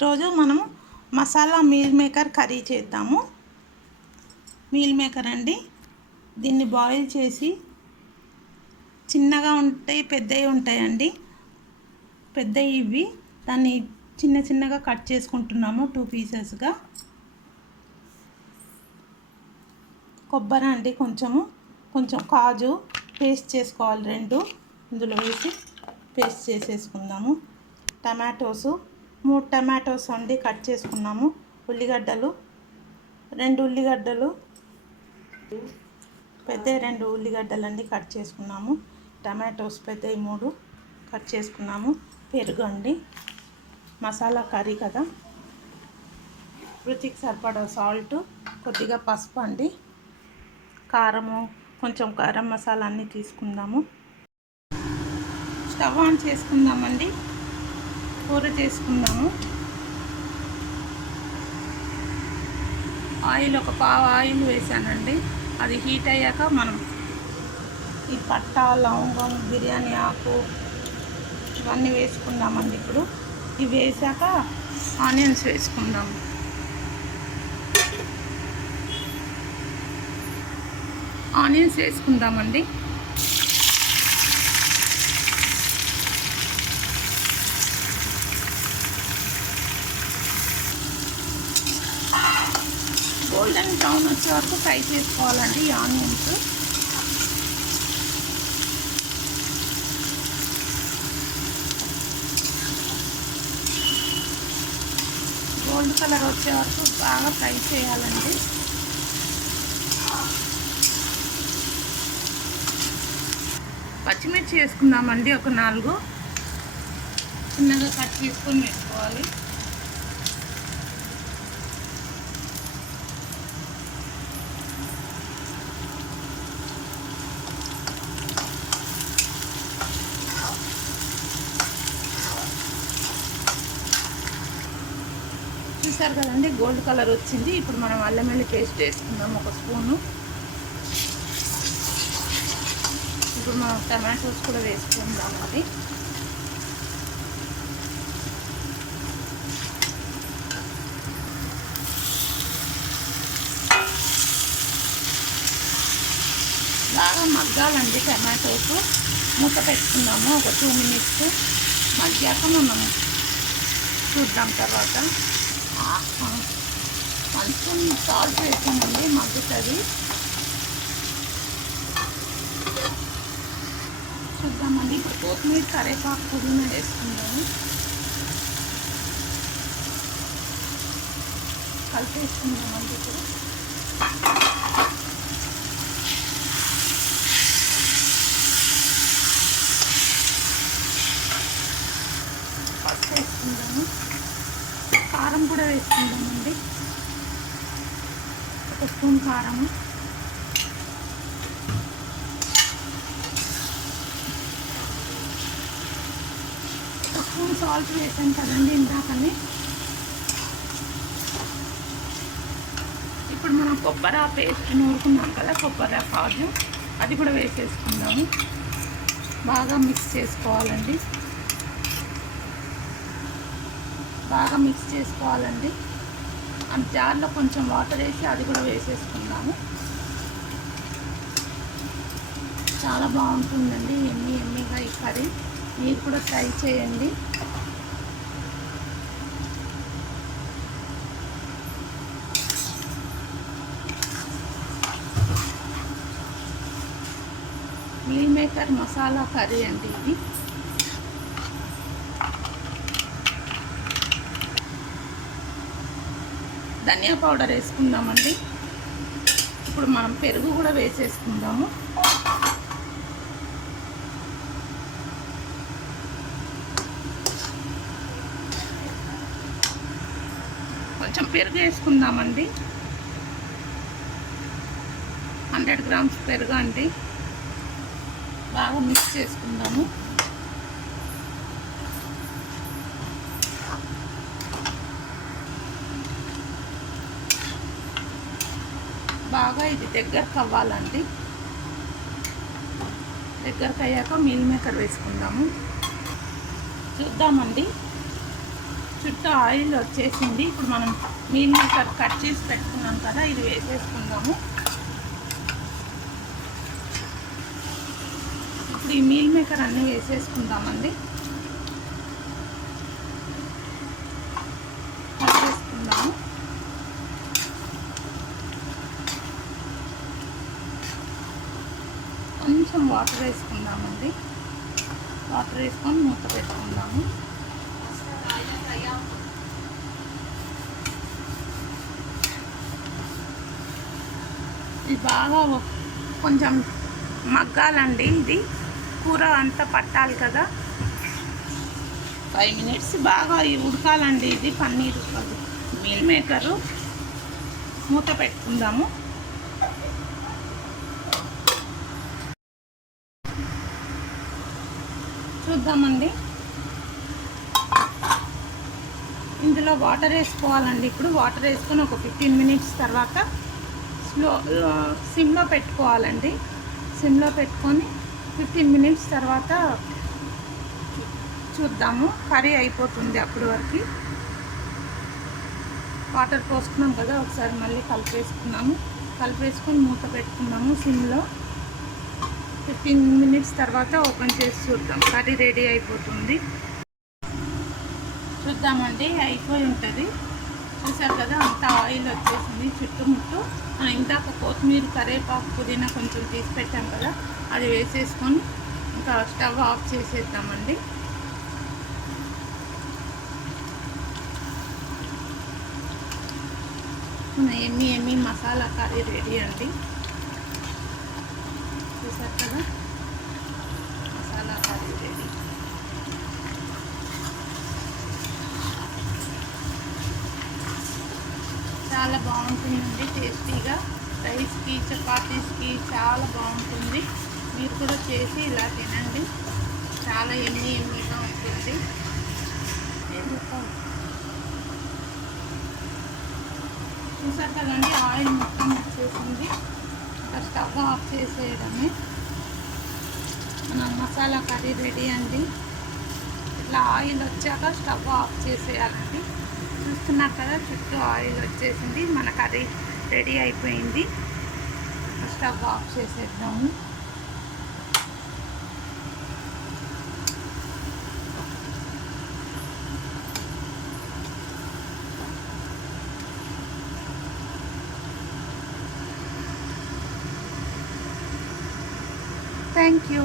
ఈరోజు మనము masala meal maker curry చేద్దాము. మీల్ మేకర్ అండి, దీన్ని బాయిల్ చేసి చిన్నగా ఉంటాయి, పెద్దవి ఉంటాయండి. పెద్దవి ఇవి, దాన్ని చిన్న చిన్నగా కట్ చేసుకుంటున్నాము 2 పీసెస్గా. కొబ్బరి అండి, కొంచెం కాజు పేస్ట్ చేసుకోవాలి, 2 ఇందులో వేసి పేస్ట్ చేసేసుకుందాము. టమాటోసు 3 టమాటోస్ అండి కట్ చేసుకున్నాము. ఉల్లిగడ్డలు 2 ఉల్లిగడ్డలు, పెద్ద 2 ఉల్లిగడ్డలు అండి కట్ చేసుకున్నాము. టమాటోస్ పెద్దవి 3 కట్ చేసుకున్నాము. పెరుగు అండి, మసాలా కర్రీ కదా, రుచికి సరిపడా సాల్ట్, కొద్దిగా పసుపు అండి, కారము, కొంచెం గరం మసాలా అన్నీ తీసుకుందాము. స్టవ్ ఆన్ చేసుకుందామండి, కూర చేసుకుందాము. ఆయిల్ ఒక పావు ఆయిల్ వేసానండి, అది హీట్ అయ్యాక మనం ఈ పట్టా, లవంగం, బిర్యానీ ఆకు ఇవన్నీ వేసుకుందామండి. ఇప్పుడు ఇవి వేసాక ఆనియన్స్ వేసుకుందాము. ఆనియన్స్ వేసుకుందామండి. గోల్డెన్ బ్రౌన్ వచ్చే వరకు ఫ్రై చేసుకోవాలండి ఈ ఆనియన్స్. గోల్డ్ కలర్ వచ్చే వరకు బాగా ఫ్రై చేయాలండి. పచ్చిమిర్చి వేసుకుందామండి, ఒక 4 చిన్నగా కట్ చేసుకొని వేసుకోవాలి. చూసారు కదండి, గోల్డ్ కలర్ వచ్చింది. ఇప్పుడు మనం అల్లం వెల్లుల్లి పేస్ట్ వేసుకుందాం, 1 స్పూను. ఇప్పుడు మనం టమాటోస్ కూడా వేసుకుందామండి. బాగా మగ్గాలండి టమాటోస్. మూత పెట్టుకుందాము, ఒక 2 మినిట్స్. మగ్గాక మనం చూద్దాం. తర్వాత 1 స్పూన్ సాల్ట్ వేసామండి, మగ్గుతుంది. చూద్దామండి. ఇప్పుడు కొత్తిమీర, కరివేపాకు, పుదీనా వేసుకుందాము. కలిపేసుకుందామండి. ఇప్పుడు పసుపు వేసుకుందాము. కారం కూడా వేసుకుందామండి, 1 స్పూన్ కారము. స్పూన్ సాల్ట్ వేసాం కదండి ఇందాకని. ఇప్పుడు మనం కొబ్బరి పేస్ట్ నూరుకున్నాం కదా, కొబ్బరి కాజు, అది కూడా వేసేసుకుందాము. బాగా మిక్స్ చేసుకోవాలండి, బాగా మిక్స్ చేసుకోవాలండి. ఆ జార్లో కొంచెం వాటర్ వేసి అది కూడా వేసేసుకుందాము. చాలా బాగుంటుందండి, ఎమ్మీగా ఈ కర్రీ. మీరు కూడా ట్రై చేయండి. మీల్ మేకర్ మసాలా కర్రీ అండి ఇది. ధనియా పౌడర్ వేసుకుందామండి. ఇప్పుడు మనం పెరుగు కూడా వేసేసుకుందాము. కొంచెం పెరుగు వేసుకుందామండి, 100 గ్రామ్స్ పెరుగు అండి. బాగా మిక్స్ చేసుకుందాము. బాగా ఇది దగ్గరకు అవ్వాలండి. దగ్గరకు అయ్యాక మీల్ మేకర్ వేసుకుందాము. చూద్దామండి. చుట్టూ ఆయిల్ వచ్చేసింది. ఇప్పుడు మనం మీల్ మేకర్ కట్ చేసి పెట్టుకున్నాం కదా, ఇది వేసేసుకుందాము. ఇప్పుడు ఈ మీల్ మేకర్ అన్నీ వేసేసుకుందామండి. వేసేసుకుందాము. కొంచెం వాటర్ వేసుకుందామండి. వాటర్ వేసుకొని మూత పెట్టుకుందాము. ఇది బాగా కొంచెం మగ్గాలండి. ఇది కూర అంతా పట్టాలి కదా. 5 minutes బాగా ఉడకాలండి. ఇది పన్నీరు మీల్ మేకరు. మూత పెట్టుకుందాము. చూద్దామండి. ఇందులో వాటర్ వేసుకోవాలండి. ఇప్పుడు వాటర్ వేసుకొని ఒక 15 minutes తర్వాత సిమ్లో పెట్టుకోవాలండి. సిమ్లో పెట్టుకొని 15 minutes తర్వాత చూద్దాము. కర్రీ అయిపోతుంది. అప్పటి వరకు వాటర్ పోసుకున్నాం కదా, ఒకసారి మళ్ళీ కలిపేసుకొని మూత పెట్టుకున్నాము సిమ్లో. 15 minutes తర్వాత ఓపెన్ చేసి చూద్దాం. కర్రీ రెడీ అయిపోతుంది. చూద్దామండి. అయిపోయి ఉంటుంది. చూసారు కదా, అంత ఆయిల్ వచ్చేసింది చుట్టుముట్టు. ఇందాక కొత్తిమీర, కరివేపాకు, పుదీనా కొంచెం తీసి పెట్టాం కదా, అది వేసేసుకొని ఇంకా స్టవ్ ఆఫ్ చేసేద్దామండి. ఎమ్మి మసాలా కర్రీ రెడీ అండి. చూసారు కదా, మసాలా కర్రీ రెడీ. చాలా బాగుంటుందండి. టేస్టీగా రైస్కి, చపాతీస్కి చాలా బాగుంటుంది. మీరు కూడా చేసి ఇలా తినండి. చాలా ఎమ్మీగా ఉంటుంది. చూసారు కదండి, ఆయిల్ మొత్తం వచ్చేసింది. స్టవ్ ఆఫ్ చేసేయడమే. మన మసాలా కర్రీ రెడీ అండి. ఇట్లా ఆయిల్ వచ్చాక స్టవ్ ఆఫ్ చేసేయాలండి. చూస్తున్నారు కదా, చుట్టూ ఆయిల్ వచ్చేసింది. మన కర్రీ రెడీ అయిపోయింది. స్టవ్ ఆఫ్ చేసేద్దాము. Thank you.